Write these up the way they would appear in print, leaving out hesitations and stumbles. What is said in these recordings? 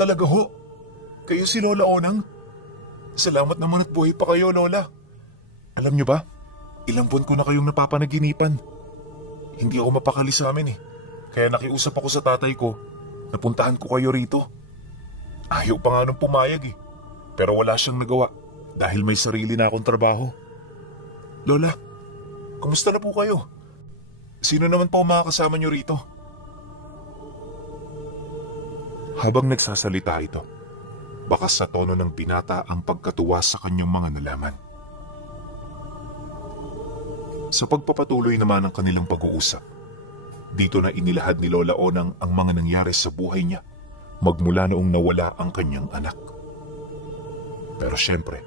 Talaga ho? Kayo si Lola Onang? Salamat naman at buhay pa kayo, Lola. Alam niyo ba, ilang buwan ko na kayong napapanaginipan. Hindi ako mapakali sa amin eh. Kaya nakiusap ako sa tatay ko, napuntahan ko kayo rito. Ayaw pa nga nung pumayag eh. Pero wala siyang nagawa dahil may sarili na akong trabaho. Lola, kumusta na po kayo? Sino naman po ang mga kasama niyo rito? Habang nagsasalita ito, bakas sa tono ng binata ang pagkatuwa sa kanyang mga nalaman. Sa pagpapatuloy naman ng kanilang pag-uusap, dito na inilahad ni Lola Onang ang mga nangyari sa buhay niya magmula noong nawala ang kanyang anak. Pero syempre,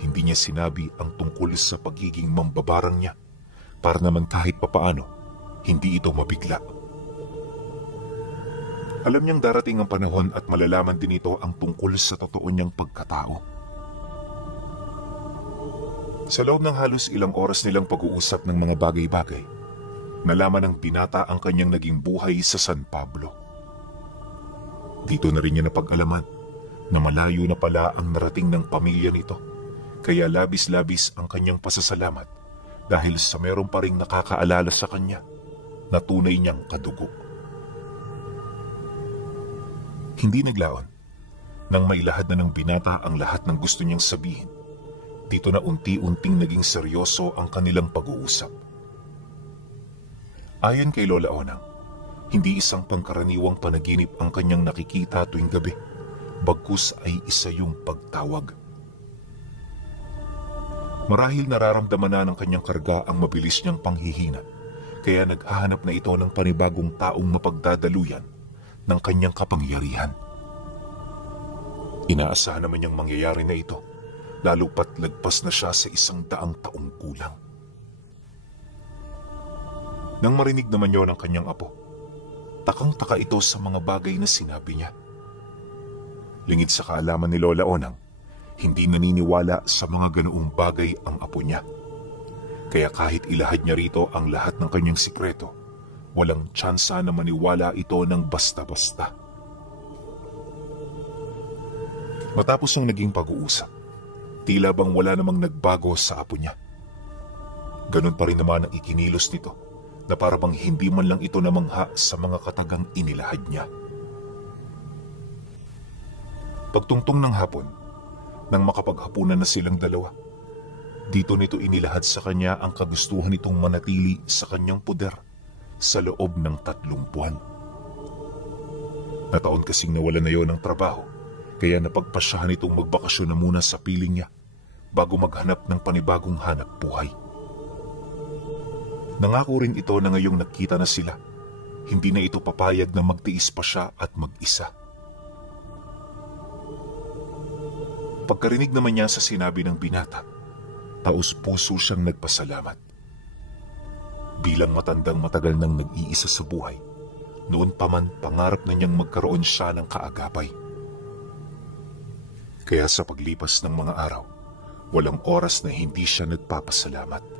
hindi niya sinabi ang tungkol sa pagiging mambabarang niya para naman kahit papaano, hindi ito mabigla. Alam niyang darating ang panahon at malalaman din ito ang tungkol sa totoo niyang pagkatao. Sa loob ng halos ilang oras nilang pag-uusap ng mga bagay-bagay, nalaman ng binata ang kanyang naging buhay sa San Pablo. Dito na rin niya napag-alaman na malayo na pala ang narating ng pamilya nito, kaya labis-labis ang kanyang pasasalamat dahil sa meron pa ring nakakaalala sa kanya na tunay niyang kadugo. Hindi naglaon nang mailahad na ng binata ang lahat ng gusto niyang sabihin. Dito na unti-unting naging seryoso ang kanilang pag-uusap. Ayon kay Lola Onang, hindi isang pangkaraniwang panaginip ang kanyang nakikita tuwing gabi, bagkus ay isa yung pagtawag. Marahil nararamdaman na ng kanyang karga ang mabilis niyang panghihina, kaya naghahanap na ito ng panibagong taong mapagdadaluyan ng kanyang kapangyarihan. Inaasahan naman niyang mangyayari na ito, lalo pat lagpas na siya sa 100 taong kulang. Nang marinig naman yon ng kanyang apo, takang-taka ito sa mga bagay na sinabi niya. Lingid sa kaalaman ni Lola Onang, hindi naniniwala sa mga ganoong bagay ang apo niya. Kaya kahit ilahad niya rito ang lahat ng kanyang sikreto, walang tsansa na maniwala ito ng basta-basta. Matapos ang naging pag-uusap, tila bang wala namang nagbago sa apo niya. Ganun pa rin naman ang ikinilos nito, na para bang hindi man lang ito namangha sa mga katagang inilahad niya. Pagtungtong ng hapon, nang makapaghapunan na silang dalawa, dito nito inilahad sa kanya ang kagustuhan nitong manatili sa kanyang puder sa loob ng 3 buwan. Nataon kasing nawala na yon ng trabaho, kaya napagpasyahan itong magbakasyon na muna sa piling niya bago maghanap ng panibagong hanap buhay. Nangako rin ito na ngayong nagkita na sila, hindi na ito papayag na magtiis pa siya at mag-isa. Pagkarinig naman niya sa sinabi ng binata, taos-puso siyang nagpasalamat. Bilang matandang matagal nang nag-iisa sa buhay, noon pa man pangarap na niyang magkaroon siya ng kaagapay. Kaya sa paglipas ng mga araw, walang oras na hindi siya nagpapasalamat.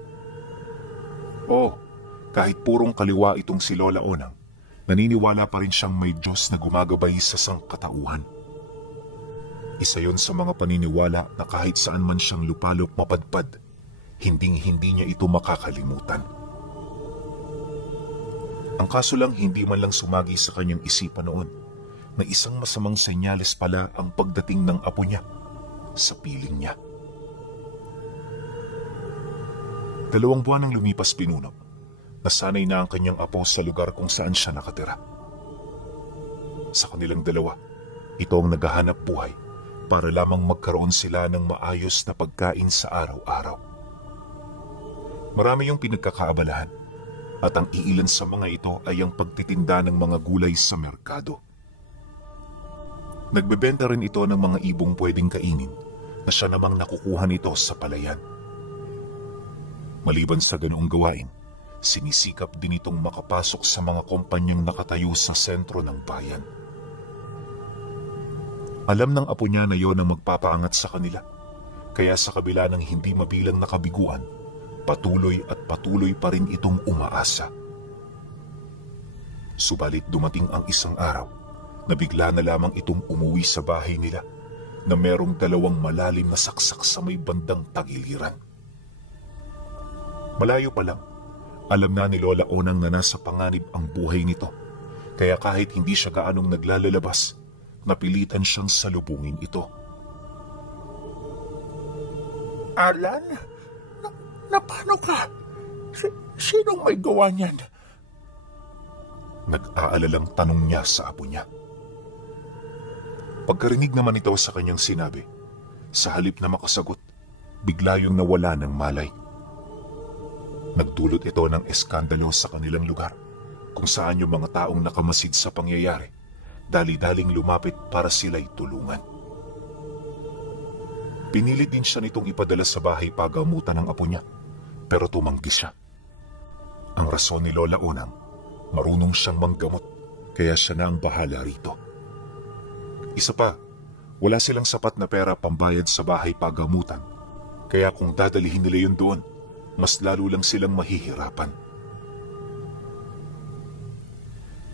Kahit purong kaliwa itong si Lola Onang, naniniwala pa rin siyang may Diyos na gumagabay sa sangkatauhan. Isa yon sa mga paniniwala na kahit saan man siyang lupalop mapadpad, hinding-hindi niya ito makakalimutan. Ang kaso lang hindi man lang sumagi sa kanyang isipan noon na isang masamang senyales pala ang pagdating ng apo niya sa piling niya. 2 buwan ang lumipas pinuno, nasanay na ang kanyang apo sa lugar kung saan siya nakatira. Sa kanilang dalawa, ito ang naghahanap buhay para lamang magkaroon sila ng maayos na pagkain sa araw-araw. Marami yung pinagkakaabalahan at ang iilan sa mga ito ay ang pagtitinda ng mga gulay sa merkado. Nagbebenta rin ito ng mga ibong pwedeng kainin na siya namang nakukuha nito sa palayan. Maliban sa ganoong gawain, sinisikap din itong makapasok sa mga kumpanyang nakatayo sa sentro ng bayan. Alam ng apo niya na yon ang magpapaangat sa kanila, kaya sa kabila ng hindi mabilang na kabiguan, patuloy at patuloy pa rin itong umaasa. Subalit dumating ang isang araw na bigla na lamang itong umuwi sa bahay nila na merong dalawang malalim na saksak sa may bandang tagiliran. Malayo pa lang, alam na ni Lola Onang na nasa panganib ang buhay nito, kaya kahit hindi siya gaanong naglalalabas, napilitan siyang salubungin ito. Alan? Na paano ka? Sinong may gawa niyan? Nag-aalalang tanong niya sa apo niya. Pagkarinig naman ito sa kanyang sinabi, sa halip na makasagot, bigla yung nawala ng malay. Nagdulot ito ng eskandalo sa kanilang lugar, kung saan yung mga taong nakamasid sa pangyayari, dali-daling lumapit para sila'y tulungan. Pinilit din siya nitong ipadala sa bahay pagamutan ng apo niya, pero tumanggi siya. Ang rason ni Lola Onang, marunong siyang manggamot, kaya siya na ang bahala rito. Isa pa, wala silang sapat na pera pambayad sa bahay pagamutan, kaya kung dadalihin nila yun doon, mas lalo lang silang mahihirapan.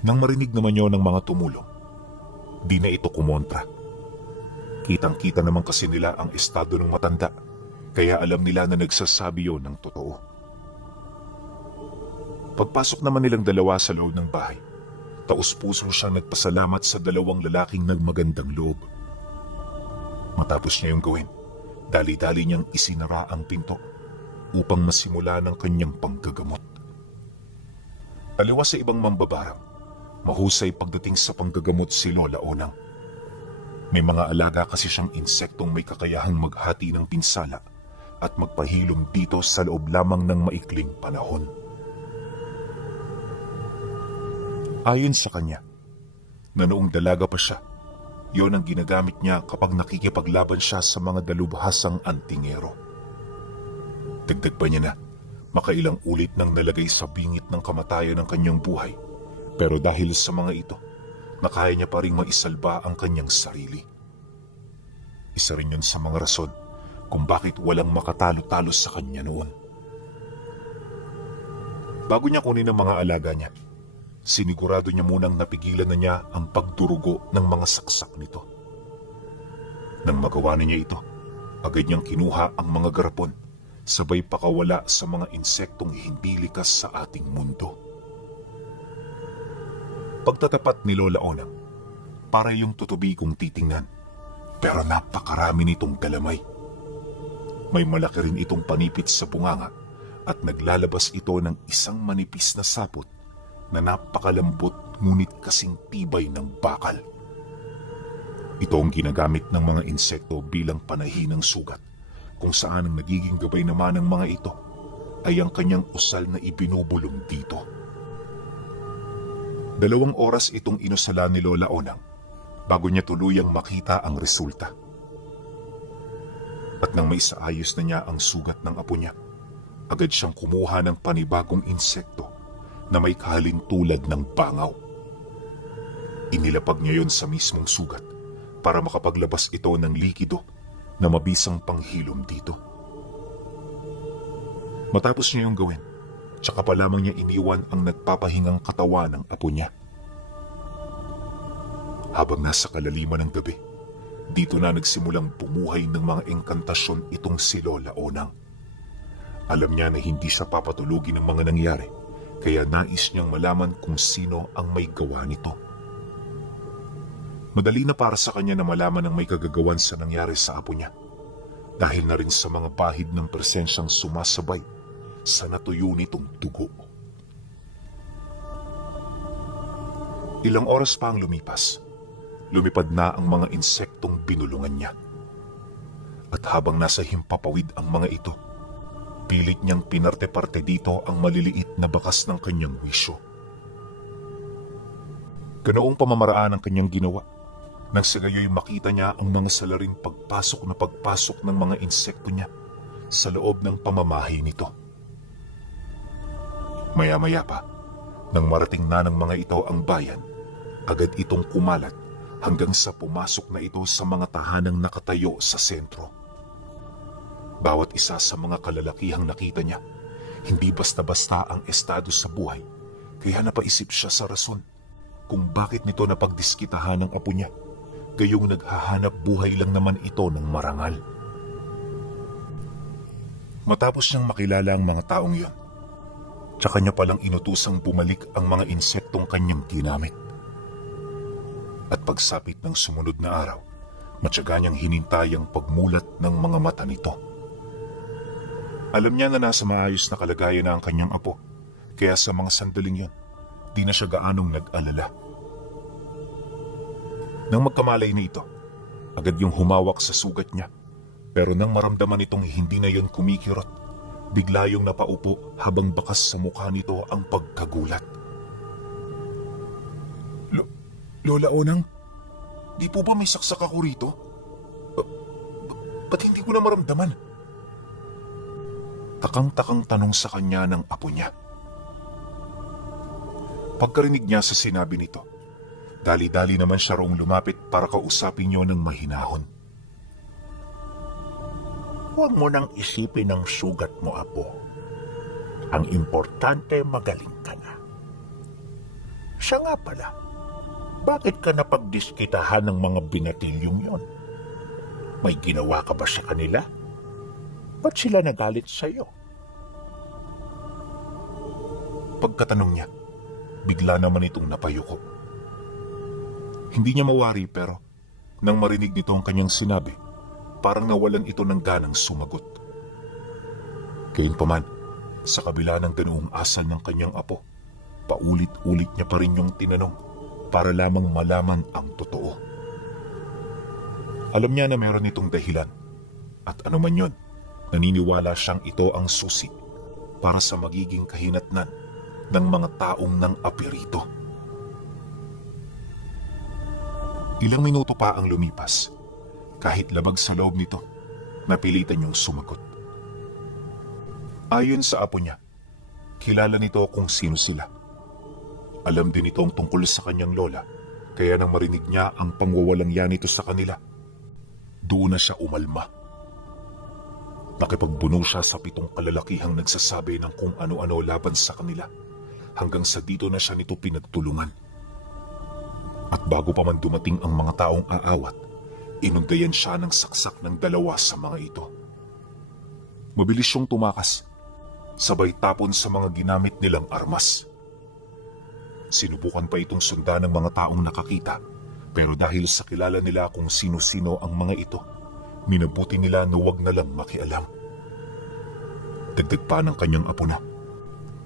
Nang marinig naman yun ng mga tumulong, di na ito kumontra. Kitang-kita naman kasi nila ang estado ng matanda, kaya alam nila na nagsasabi yun ng totoo. Pagpasok naman nilang dalawa sa loob ng bahay, taus-puso siyang nagpasalamat sa dalawang lalaking nagmagandang loob. Matapos niya yung gawin, dali-dali niyang isinara ang pinto upang masimula ng kanyang panggagamot. Aliwas sa ibang mambabarang, mahusay pagdating sa panggagamot si Lola Onang. May mga alaga kasi siyang insektong may kakayahang maghati ng pinsala at magpahilom dito sa loob lamang ng maikling panahon. Ayon sa kanya, na noong dalaga pa siya, yon ang ginagamit niya kapag nakikipaglaban siya sa mga dalubhasang antingero. Dagdag pa niya na, makailang ulit nang nalagay sa bingit ng kamatayan ng kanyang buhay, pero dahil sa mga ito, nakaya niya pa rin maisalba ang kanyang sarili. Isa rin yun sa mga rason kung bakit walang makatalo-talo sa kanya noon. Bago niya kunin ang mga alaga niya, sinigurado niya munang napigilan na niya ang pagdurugo ng mga saksak nito. Nang magawa na niya ito, agad niyang kinuha ang mga garapon, sabay pakawala sa mga insektong hindi likas sa ating mundo. Pagtatapat ni Lola Onang, para yung tutubi kong titingnan, pero napakarami nitong galamay. May malaki rin itong panipit sa bunganga at naglalabas ito ng isang manipis na sapot na napakalambot ngunit kasing tibay ng bakal. Ito ang ginagamit ng mga insekto bilang panahinang sugat, kung saan ang nagiging gabay naman ng mga ito ay ang kanyang usal na ibinubulong dito. 2 oras itong inusala ni Lola Onang bago niya tuluyang makita ang resulta. At nang maisaayos na niya ang sugat ng apo niya, agad siyang kumuha ng panibagong insekto na may kahalintulad ng bangaw. Inilapag niya yon sa mismong sugat para makapaglabas ito ng likido na mabisang panghilom dito. Matapos niya yung gawin, tsaka pa lamang niya iniwan ang nagpapahingang katawan ng apo niya. Habang nasa kalaliman ng gabi, dito na nagsimulang bumuhay ng mga engkantasyon itong si Lola Onang. Alam niya na hindi siya papatulugin ng mga nangyari, kaya nais niyang malaman kung sino ang may gawa nito. Madali na para sa kanya na malaman ang may kagagawan sa nangyari sa apo niya, dahil na rin sa mga bahid ng presensyang sumasabay sa natuyo nitong dugo. Ilang oras pa ang lumipas, lumipad na ang mga insektong binulungan niya. At habang nasa himpapawid ang mga ito, pilit niyang pinarte-parte dito ang maliliit na bakas ng kanyang wisyo. Ganoong pamamaraan ang kanyang ginawa, nang sa gayoy makita niya ang mga salaring pagpasok ng mga insekto niya sa loob ng pamamahay nito. Maya-maya pa, nang marating na ng mga ito ang bayan, agad itong kumalat hanggang sa pumasok na ito sa mga tahanang nakatayo sa sentro. Bawat isa sa mga kalalakihang nakita niya, hindi basta-basta ang estado sa buhay, kaya napaisip siya sa rason kung bakit nito napagdiskitahan ng apo niya, gayong naghahanap buhay lang naman ito ng marangal. Matapos niyang makilala ang mga taong yon, tsaka niya palang inutusang bumalik ang mga insektong kanyang ginamit. At pagsapit ng sumunod na araw, matyaga niyang hinintay ang pagmulat ng mga mata nito. Alam niya na nasa maayos na kalagayan na ang kanyang apo, kaya sa mga sandaling yon, di na siya gaanong nag-alala. Nang magkamalay na ito, agad yung humawak sa sugat niya, pero nang maramdaman itong hindi na yon kumikirot, bigla yung napaupo habang bakas sa mukha nito ang pagkagulat. Lola Onang, di po ba may saksak ako rito? Ba't hindi ko na maramdaman? Takang-takang tanong sa kanya ng apo niya. Pagkarinig niya sa sinabi nito, dali-dali naman siya roong lumapit para kausapin niyo ng mahinahon. Huwag mo nang isipin ang sugat mo, apo. Ang importante, magaling ka na. Siya nga pala, bakit ka napagdiskitahan ng mga binatilyong yon? May ginawa ka ba sa kanila? Ba't sila nagalit sa'yo? Pagkatanong niya, bigla naman itong napayuko. Hindi niya mawari pero nang marinig nito ang kanyang sinabi, parang nawalan ito ng ganang sumagot. Gayunpaman, sa kabila ng ganoong asal ng kanyang apo, paulit-ulit niya pa rin yung tinanong para lamang malaman ang totoo. Alam niya na meron itong dahilan at ano man yun, naniniwala siyang ito ang susi para sa magiging kahinatnan ng mga taong nang apirito. Ilang minuto pa ang lumipas. Kahit labag sa loob nito, napilitan niyong sumagot. Ayon sa apo niya, kilala nito kung sino sila. Alam din ito ang tungkol sa kanyang lola, kaya nang marinig niya ang pangwawalang yan nito sa kanila, doon na siya umalma. Nakipagbuno siya sa 7 kalalakihang nagsasabi ng kung ano-ano laban sa kanila, hanggang sa dito na siya nito pinagtulungan. At bago pa man dumating ang mga taong aawat, inundayan siya ng saksak ng 2 sa mga ito. Mabilis siyang tumakas, sabay tapon sa mga ginamit nilang armas. Sinubukan pa itong sundan ng mga taong nakakita, pero dahil sa kilala nila kung sino-sino ang mga ito, minabuti nila na huwag na lang makialam. Dagdag pa ng kanyang apo na,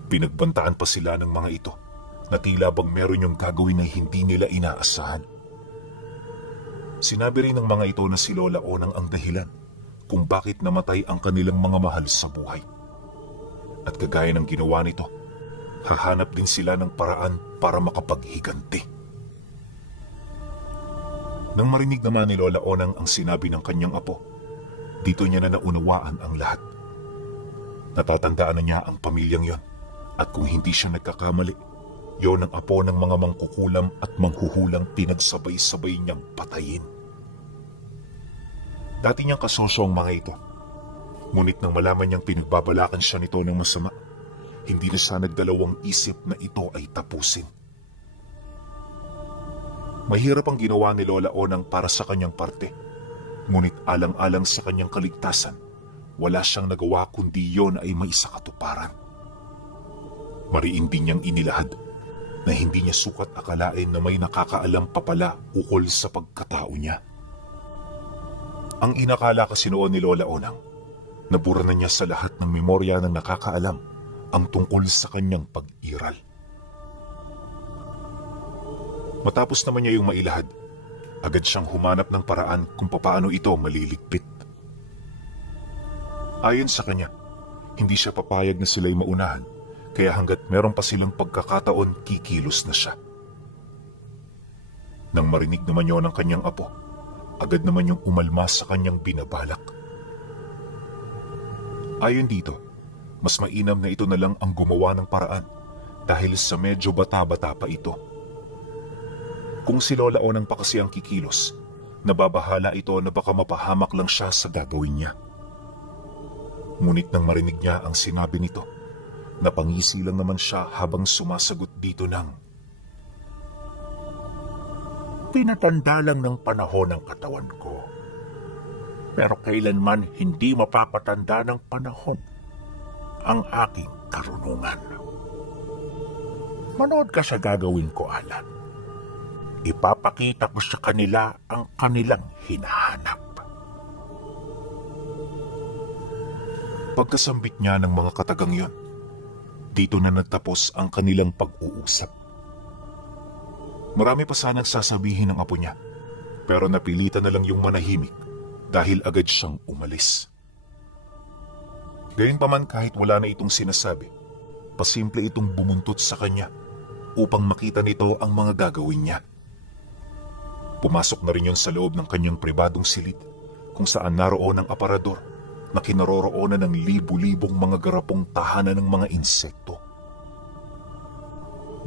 pinagbantaan pa sila ng mga ito na tila bang meron yung gagawin na hindi nila inaasahan. Sinabi rin ng mga ito na si Lola Onang ang dahilan kung bakit namatay ang kanilang mga mahal sa buhay. At kagaya ng ginawa nito, hahanap din sila ng paraan para makapaghiganti. Nang marinig naman ni Lola Onang ang sinabi ng kanyang apo, dito niya na naunawaan ang lahat. Natatandaan na niya ang pamilyang yon, at kung hindi siya nagkakamali, yon ang apo ng mga mangkukulam at manghuhulang pinagsabay-sabay niyang patayin. Dati niyang kasosyo ang mga ito, ngunit nang malaman niyang pinagbabalakan siya nito ng masama, hindi na siya nagdalawang isip na ito ay tapusin. Mahirap ang ginawa ni Lola Onang para sa kanyang parte, ngunit alang-alang sa kanyang kaligtasan, wala siyang nagawa kundi yon ay maisakatuparan. Mariin din niyang inilahad na hindi niya sukat akalain na may nakakaalam pa pala ukol sa pagkatao niya. Ang inakala kasi noon ni Lola Onang, nabura na niya sa lahat ng memorya ng nakakaalam ang tungkol sa kanyang pag-iral. Matapos naman niya yung mailahad, agad siyang humanap ng paraan kung papaano ito maliligpit. Ayon sa kanya, hindi siya papayag na sila'y maunahan, kaya hanggat meron pa silang pagkakataon, kikilos na siya. Nang marinig naman yun ng kanyang apo, agad naman yung umalma sa kanyang binabalak. Ayon dito, mas mainam na ito na lang ang gumawa ng paraan dahil sa medyo bata-bata pa ito. Kung si Lola Onang pa kasi ang kikilos, nababahala ito na baka mapahamak lang siya sa gagawin niya. Ngunit nang marinig niya ang sinabi nito, napangisi lang naman siya habang sumasagot dito ng, Tinatanda lang ng panahon ng katawan ko. Pero kailanman hindi mapapatanda ng panahon ang aking karunungan. Manood ka sa gagawin ko, Alan. Ipapakita ko sa kanila ang kanilang hinahanap. Pagkasambit niya ng mga katagang yon, dito na nagtapos ang kanilang pag-uusap. Marami pa sanang sasabihin ng apo niya, pero napilitan na lang yung manahimik dahil agad siyang umalis. Gayunpaman kahit wala na itong sinasabi, pasimple itong bumuntot sa kanya upang makita nito ang mga gagawin niya. Pumasok na rin yun sa loob ng kanyang pribadong silid kung saan naroon ang aparador na kinaroroonan ng libu-libong mga garapong tahanan ng mga insekto.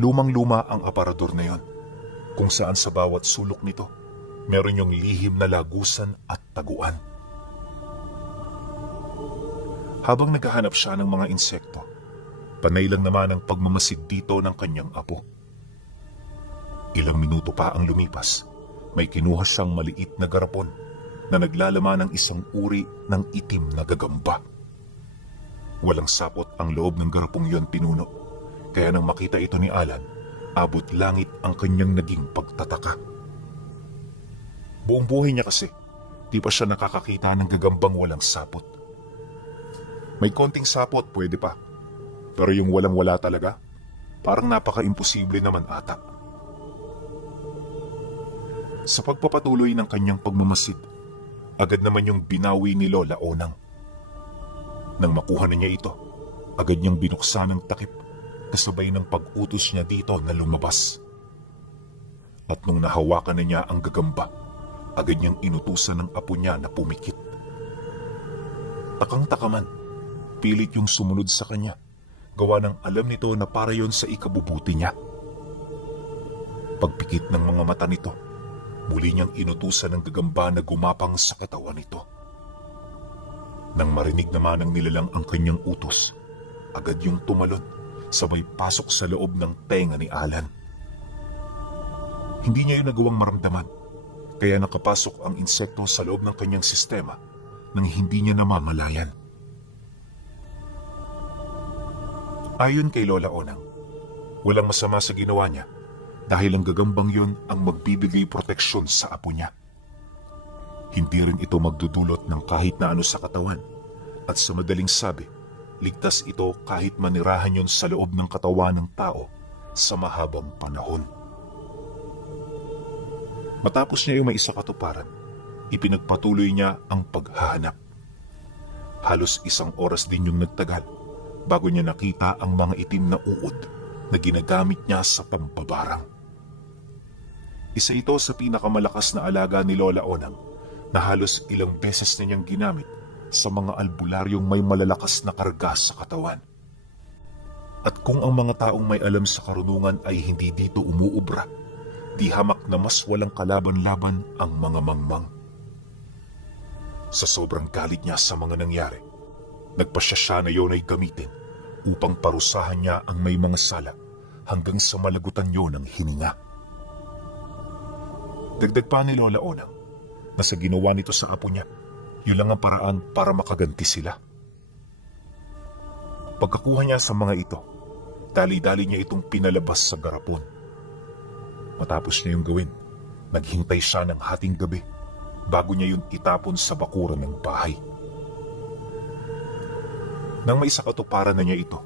Lumang-luma ang aparador na yon, kung saan sa bawat sulok nito, meron yung lihim na lagusan at taguan. Habang naghahanap siya ng mga insekto, panay lang naman ang pagmamasid dito ng kanyang apo. Ilang minuto pa ang lumipas, may kinuha siyang maliit na garapon na naglalaman ng isang uri ng itim na gagamba. Walang sapot ang loob ng garapong yon pinuno, kaya nang makita ito ni Alan, abot langit ang kanyang naging pagtataka. Buong buhay niya kasi, di pa siya nakakakita ng gagambang walang sapot. May konting sapot, pwede pa. Pero yung walang-wala talaga, parang napaka-imposible naman ata. Sa pagpapatuloy ng kanyang pagmamasid, agad naman yung binawi ni Lola Onang. Nang makuha na niya ito, agad niyang binuksan ng takip kasabay ng pag-utos niya dito na lumabas. At nung nahawakan na niya ang gagamba, agad niyang inutusan ng apo niya na pumikit. Takang-takaman, pilit yung sumunod sa kanya, gawa ng alam nito na para yon sa ikabubuti niya. Pagpikit ng mga mata nito, muli niyang inutusan ng gagamba na gumapang sa katawan nito. Nang marinig naman ng nilalang ang kanyang utos, agad yung tumalon, sabay pasok sa loob ng tenga ni Alan. Hindi niya yung nagawang maramdaman, kaya nakapasok ang insekto sa loob ng kanyang sistema nang hindi niya namamalayan. Ayon kay Lola Onang, walang masama sa ginawa niya dahil ang gagambang yon ang magbibigay proteksyon sa apo niya. Hindi rin ito magdudulot ng kahit na ano sa katawan at sa madaling sabi, ligtas ito kahit manirahan yon sa loob ng katawan ng tao sa mahabang panahon. Matapos niya yung may isa katuparan, ipinagpatuloy niya ang paghahanap. Halos 1 oras din yung nagtagal bago niya nakita ang mga itim na uod na ginagamit niya sa pambabarang. Isa ito sa pinakamalakas na alaga ni Lola Onang na halos ilang beses na niyang ginamit sa mga albularyong may malalakas na karga sa katawan. At kung ang mga taong may alam sa karunungan ay hindi dito umuubra, di hamak na mas walang kalaban-laban ang mga mangmang. Sa sobrang galit niya sa mga nangyari, nagpasya siya na yon ay gamitin upang parusahan niya ang may mga sala hanggang sa malagutan yon ng hininga. Dagdag pa ni Lola Onang na sa ginawa nito sa apo niya, yun lang ang paraan para makaganti sila. Pagkakuha niya sa mga ito, dali-dali niya itong pinalabas sa garapon. Matapos niya yung gawin, naghintay siya ng hating gabi bago niya yun itapon sa bakuran ng bahay. Nang may sakatuparan na niya ito,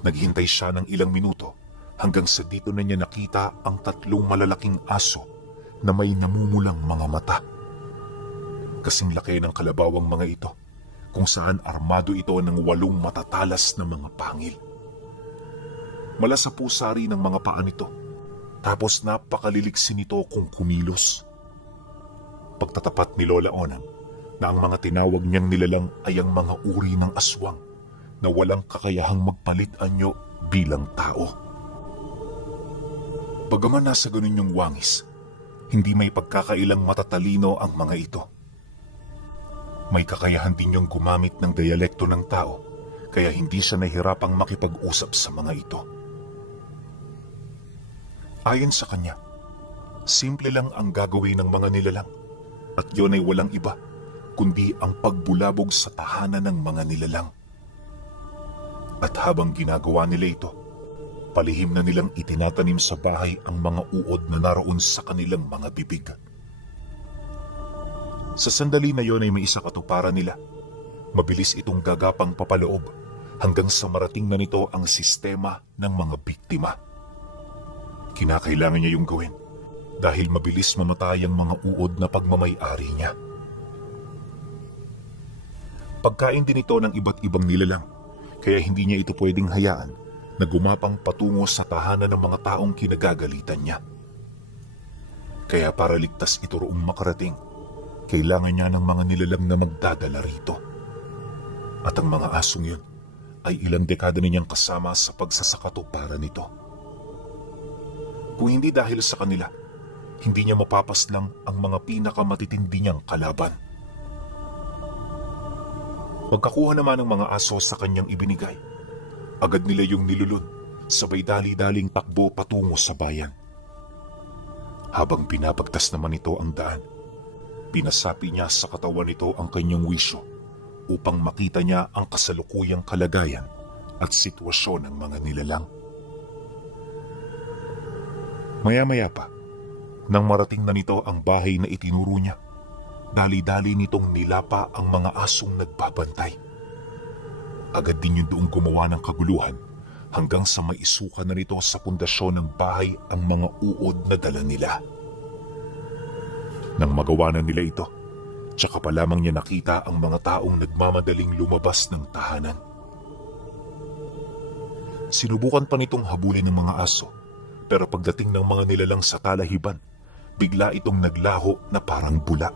naghintay siya ng ilang minuto hanggang sa dito na niya nakita ang 3 malalaking aso na may namumulang mga mata. Kasing laki ng kalabawang mga ito, kung saan armado ito ng 8 matatalas na mga pangil. Mala sa pusari ng mga paa nito, tapos napakaliliksin nito kung kumilos. Pagtatapat ni Lola Onang na ang mga tinawag niyang nilalang ay ang mga uri ng aswang na walang kakayahang magpalit anyo bilang tao. Bagaman nasa ganun yung wangis, hindi may pagkakailang matatalino ang mga ito. May kakayahan din yung gumamit ng dialekto ng tao, kaya hindi siya nahirapang makipag-usap sa mga ito. Ayon sa kanya, Simple lang ang gagawin ng mga nilalang at yun ay walang iba kundi ang pagbulabog sa tahanan ng mga nilalang. At habang ginagawa nila ito, palihim na nilang itinatanim sa bahay ang mga uod na naroon sa kanilang mga bibig. Sa sandali na yon ay may isa katuparan nila. Mabilis itong gagapang papaloob hanggang sa marating na nito ang sistema ng mga biktima. Kinakailangan niya yung gawin dahil mabilis mamatay ang mga uod na pagmamay-ari niya. Pagkain din ito ng iba't ibang nilalang, kaya hindi niya ito pwedeng hayaan na gumapang patungo sa tahanan ng mga taong kinagagalitan niya. Kaya para ligtas ito roong makarating, kailangan niya ng mga nilalang na magdadala rito. At ang mga asong yun ay ilang dekada ninyang kasama sa pagsasakato para nito. Kung hindi dahil sa kanila, hindi niya mapapaslang ang mga pinakamatitindi niyang kalaban. Pagkakuha naman ng mga aso sa kanyang ibinigay, agad nila yung nilulun, sabay dali-daling takbo patungo sa bayan. Habang pinapagtas naman ito ang daan, pinasapi niya sa katawan nito ang kanyang wisyo upang makita niya ang kasalukuyang kalagayan at sitwasyon ng mga nilalang. Maya-maya pa, nang marating na nito ang bahay na itinuro niya, dali-dali nitong nilapa ang mga asong nagbabantay. Agad din yung doong gumawa ng kaguluhan hanggang sa maisuka na nito sa pundasyon ng bahay ang mga uod na dala nila. Nang magawa na nila ito, tsaka pa lamang niya nakita ang mga taong nagmamadaling lumabas ng tahanan. Sinubukan pa nitong habulin ng mga aso, pero pagdating ng mga nilalang sa talahiban, bigla itong naglaho na parang bula.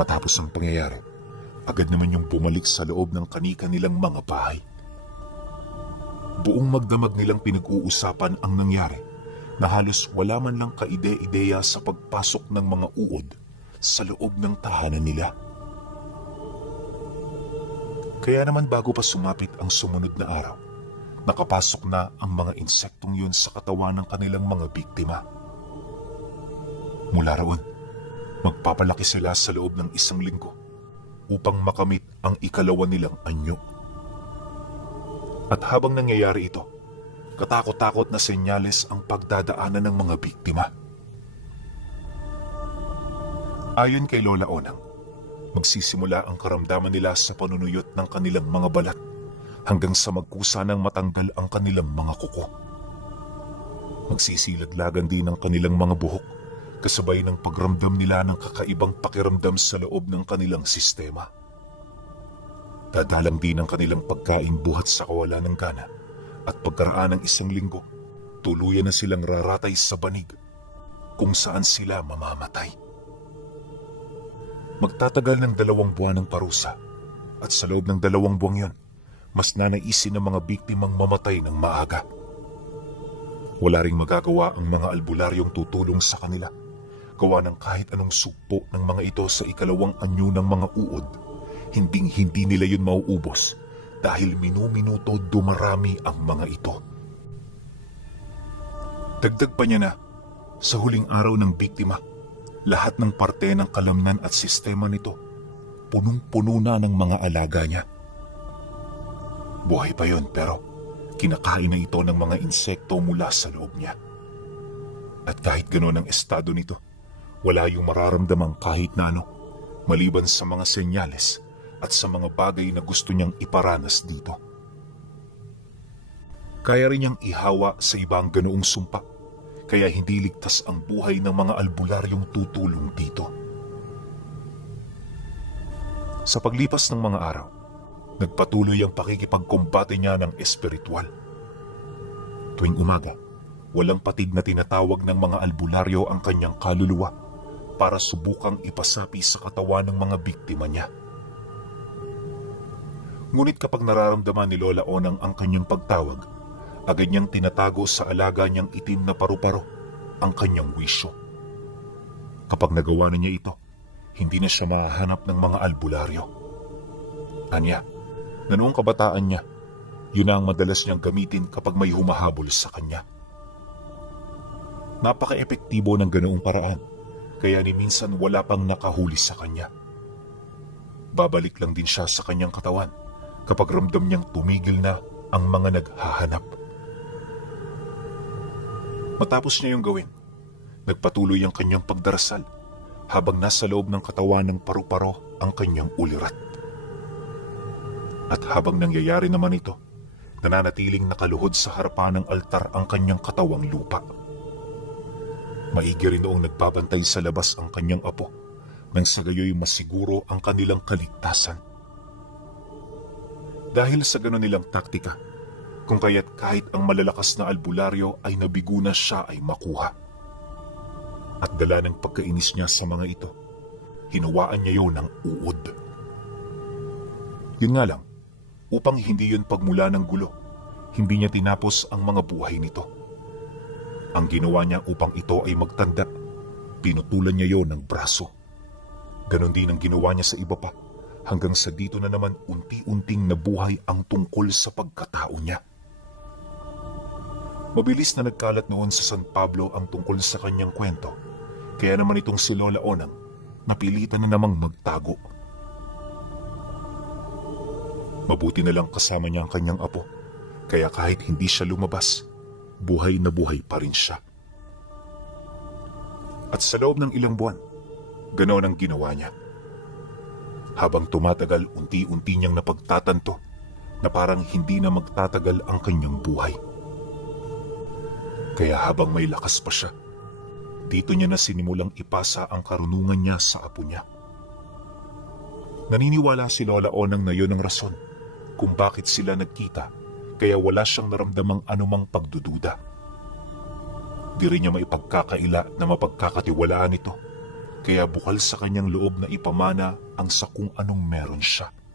Matapos ang pangyayari, agad naman yung bumalik sa loob ng kanika nilang mga bahay. Buong magdamag nilang pinag-uusapan ang nangyari na halos wala man lang kaide-ideya sa pagpasok ng mga uod sa loob ng tahanan nila. Kaya naman bago pa sumapit ang sumunod na araw, nakapasok na ang mga insektong yun sa katawan ng kanilang mga biktima. Mula roon, magpapalaki sila sa loob ng 1 linggo upang makamit ang ikalawa nilang anyo. At habang nangyayari ito, katakot-takot na senyales ang pagdadaanan ng mga biktima. Ayon kay Lola Onang, magsisimula ang karamdaman nila sa panunuyot ng kanilang mga balat hanggang sa magkusa ng matanggal ang kanilang mga kuko. Magsisilaglagan din ang kanilang mga buhok kasabay ng pagramdam nila ng kakaibang pakiramdam sa loob ng kanilang sistema. Dadalang din ang kanilang pagkain buhat sa kawalan ng gana at pagkaraan ng 1 linggo, tuluyan na silang raratay sa banig kung saan sila mamamatay. Magtatagal ng 2 buwan ng parusa at sa loob ng 2 buwang yon, mas nanaisin ng mga biktimang mamatay ng maaga. Wala ring magagawa ang mga albularyong tutulong sa kanila. Gawa ng kahit anong sugpo ng mga ito sa ikalawang anyo ng mga uod, hindi nila yun mauubos dahil minu-minuto dumarami ang mga ito. Dagdag pa niya na, sa huling araw ng biktima, lahat ng parte ng kalamnan at sistema nito, punong-puno na ng mga alaga niya. Buhay pa yun pero kinakain na ito ng mga insekto mula sa loob niya. At kahit gano'n ang estado nito, wala yung mararamdamang kahit na ano, maliban sa mga senyales at sa mga bagay na gusto niyang iparanas dito. Kaya rin niyang ihawa sa ibang ganoong sumpa, kaya hindi ligtas ang buhay ng mga albularyong tutulong dito. Sa paglipas ng mga araw, nagpatuloy ang pakikipagkumbate niya ng espiritual. Tuwing umaga, walang patig na tinatawag ng mga albularyo ang kanyang kaluluwa para subukang ipasapi sa katawan ng mga biktima niya. Ngunit kapag nararamdaman ni Lola Onang ang kanyang pagtawag, agad niyang tinatago sa alaga niyang itim na paru-paro ang kanyang wisyo. Kapag nagawa na niya ito, hindi na siya mahahanap ng mga albularyo. Anya, na noong kabataan niya, yun na ang madalas niyang gamitin kapag may humahabol sa kanya. Napaka-epektibo ng ganoong paraan, kaya ni minsan wala pang nakahuli sa kanya. Babalik lang din siya sa kanyang katawan kapag ramdam niyang tumigil na ang mga naghahanap. Matapos niya yung gawin, nagpatuloy ang kanyang pagdarasal habang nasa loob ng katawan ng paru-paro ang kanyang ulirat. At habang nangyayari naman ito, nananatiling nakaluhod sa harapan ng altar ang kanyang katawang lupa. Maigi rin noong nagbabantay sa labas ang kanyang apo nang sa gayoy masiguro ang kanilang kaligtasan. Dahil sa ganon nilang taktika, kung kaya't kahit ang malalakas na albularyo ay nabigo na siya ay makuha. At dala ng pagkainis niya sa mga ito, hinawaan niya yun ng uod. Yun nga lang, upang hindi yun pagmula ng gulo, hindi niya tinapos ang mga buhay nito. Ang ginawa niya upang ito ay magtanda, pinutulan niya yon ng braso. Ganon din ang ginawa niya sa iba pa, hanggang sa dito na naman unti-unting nabuhay ang tungkol sa pagkatao niya. Mabilis na nagkalat noon sa San Pablo ang tungkol sa kanyang kwento, kaya naman itong si Lola Onang napilitan na namang magtago. Mabuti na lang kasama niya ang kanyang apo, kaya kahit hindi siya lumabas, buhay na buhay pa rin siya. At sa loob ng ilang buwan, ganoon ang ginawa niya. Habang tumatagal, unti-unti niyang napagtatanto na parang hindi na magtatagal ang kanyang buhay. Kaya habang may lakas pa siya, dito niya na sinimulang ipasa ang karunungan niya sa apo niya. Naniniwala si Lola Onang na yun ang rason kung bakit sila nagkita, kaya wala siyang naramdamang anumang pagdududa. Di rin niya maipagkakaila na mapagkakatiwalaan ito, kaya bukal sa kanyang loob na ipamana ang sa kung anong meron siya.